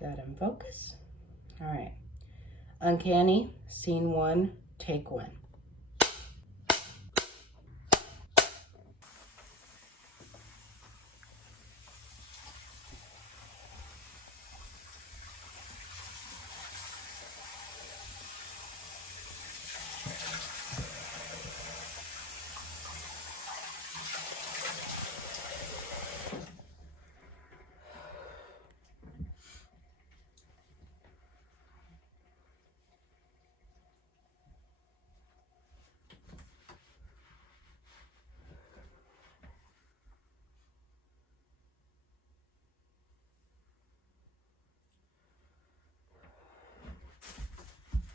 Got him. Focus. All right. Uncanny, scene 1, take 1.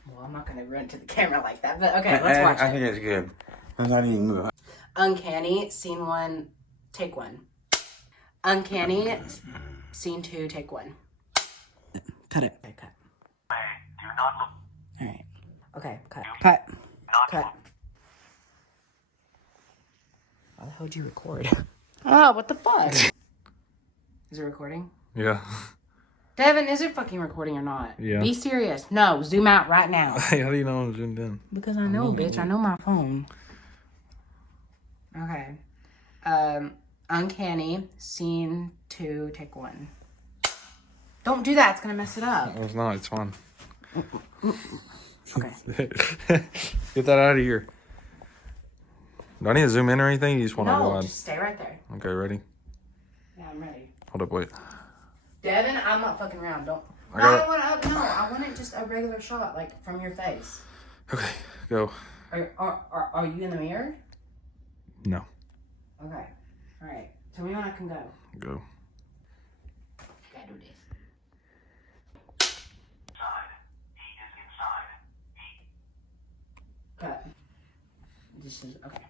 Well, I'm not going to run to the camera like that, but okay, let's watch I it. think it's good. I'm not even moving. Uncanny, scene 1, take 1. Uncanny, scene 2, take 1. Cut it. Okay, cut. Hey, do not look. All right. Okay, cut. Cut. Cut. Why the hell did you record? Oh, what the fuck? Is it recording? Yeah. Devin, is it fucking recording or not? Yeah. Be serious. No, zoom out right now. Hey, how do you know I'm zoomed in? Because I know, bitch. I know my phone. Okay. Uncanny, scene 2, take 1. Don't do that. It's going to mess it up. No, it's not. It's fine. Okay. Get that out of here. Do I need to zoom in or anything? You just want to No, wide? just stay right there. Okay, ready? Yeah, I'm ready. Hold up, wait. Devin, I'm not fucking around. Don't. I No, got I want it just a regular shot, like from your face. Okay, go. Are you in the mirror? No. Okay. All right. Tell me when I can go. Go. Gotta do this. Inside. He is inside. He. Cut. This is okay.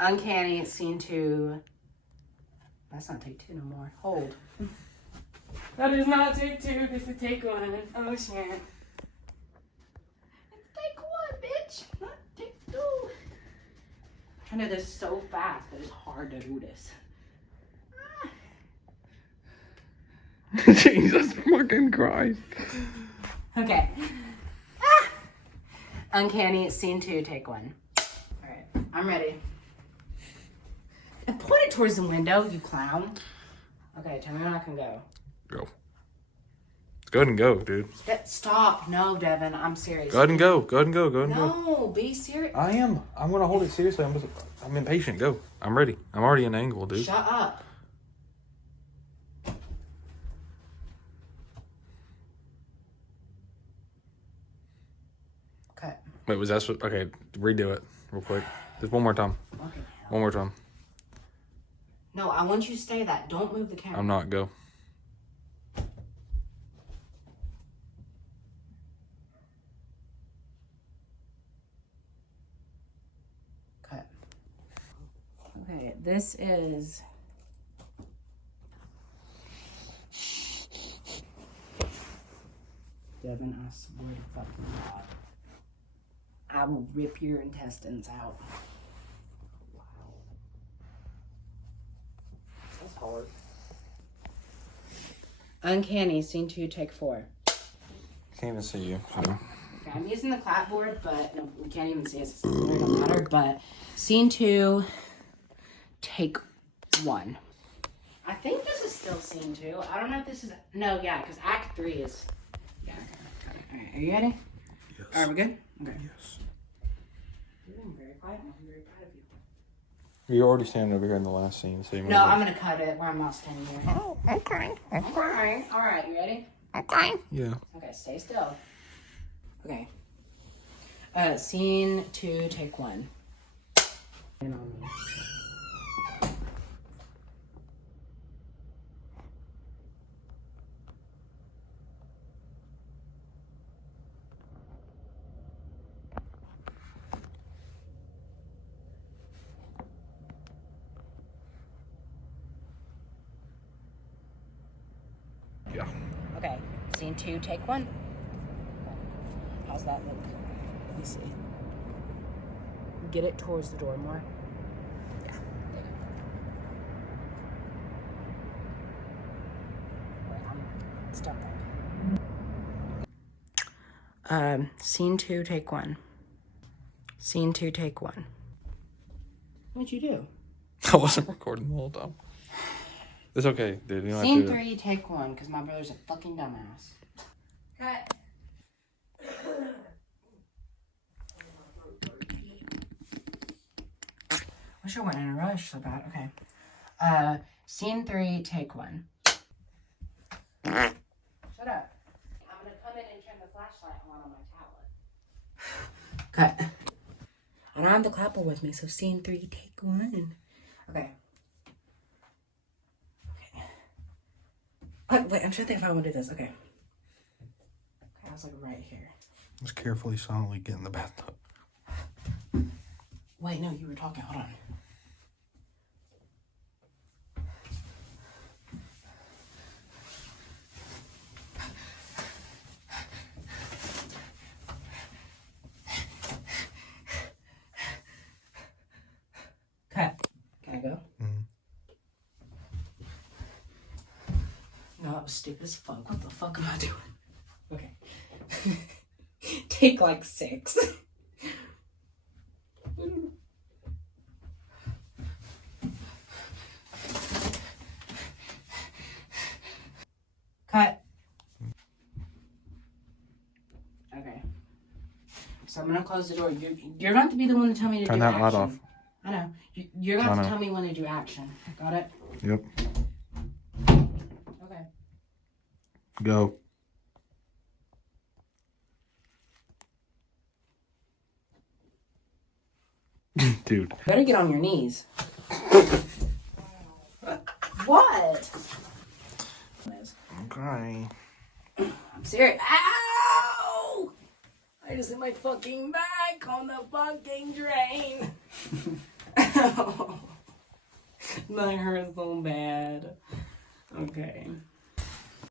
Uncanny, scene 2. That's not take 2 no more. Hold. That is not take 2. This is take 1. Oh shit. It's take 1, bitch. Not take 2. I'm trying to do this so fast, but it's hard to do this. Jesus fucking Christ. Okay. Uncanny, scene 2, take 1. Alright, I'm ready. And point it towards the window, you clown. Okay, tell me when I can go. Go. Go ahead and go, dude. Stop. No, Devin, I'm serious. Go ahead and go. Go ahead and go. Go ahead and go. No, be serious. I am. I'm going to hold it seriously. I'm impatient. Go. I'm ready. I'm already in angle, dude. Shut up. Okay. Wait, was that... Okay, redo it real quick. Just one more time. Fucking hell. One more time. No, I want you to stay that. Don't move the camera. I'm not. Go. Cut. Okay, this is... Devin, I swear to fucking God. I will rip your intestines out. Wow. That's hard. Uncanny, scene 2, take 4. Can't even see you. So. Okay, I'm using the clapboard, but no, we can't even see us. It doesn't matter. But scene 2, take 1. I think this is still scene 2. I don't know if this is... No, yeah, because act 3 is... Yeah, okay. All right, are you ready? Yes. All right, we good? Okay. Yes. You're being very quiet. I'm very proud of you. You're already standing over here in the last scene, so you might No, as well- I'm going to cut it where I'm not standing here. Oh, okay. Okay. All right, you ready? Okay. Yeah. Okay, stay still. Okay. Scene 2, take 1. And on me. Yeah. Okay, scene 2, take 1. How's that look? Let me see. Get it towards the door more. Yeah, there you go. Alright, Scene 2, take 1. Scene 2, take 1. What'd you do? I wasn't recording the whole time. It's okay, dude. You don't Scene have to. 3, take 1, because my brother's a fucking dumbass. Cut. Wish I wasn't in a rush so bad. Okay. Scene 3, take 1. Shut up. I'm gonna come in and turn the flashlight on my tablet. Cut. I don't have the clapper with me, so scene 3, take 1. Okay. Wait, I'm trying to think if I want to do this. Okay. I was like right here. Just carefully, silently get in the bathtub. Wait, no, you were talking. Hold on. Cut. Can I go? Mm. No, that was stupid as fuck. What the fuck am I doing? Okay. Take like 6. Cut. Okay. So I'm gonna close the door. You're going to be the one to tell me to Turn do that action. light off. I know. You're going to have to tell me when to do action. Got it? Yep. Okay. Go. Dude. Better get on your knees. What? Okay. I'm serious. Ow! I just hit my fucking back on the fucking drain. Ow. That hurts so bad. Okay.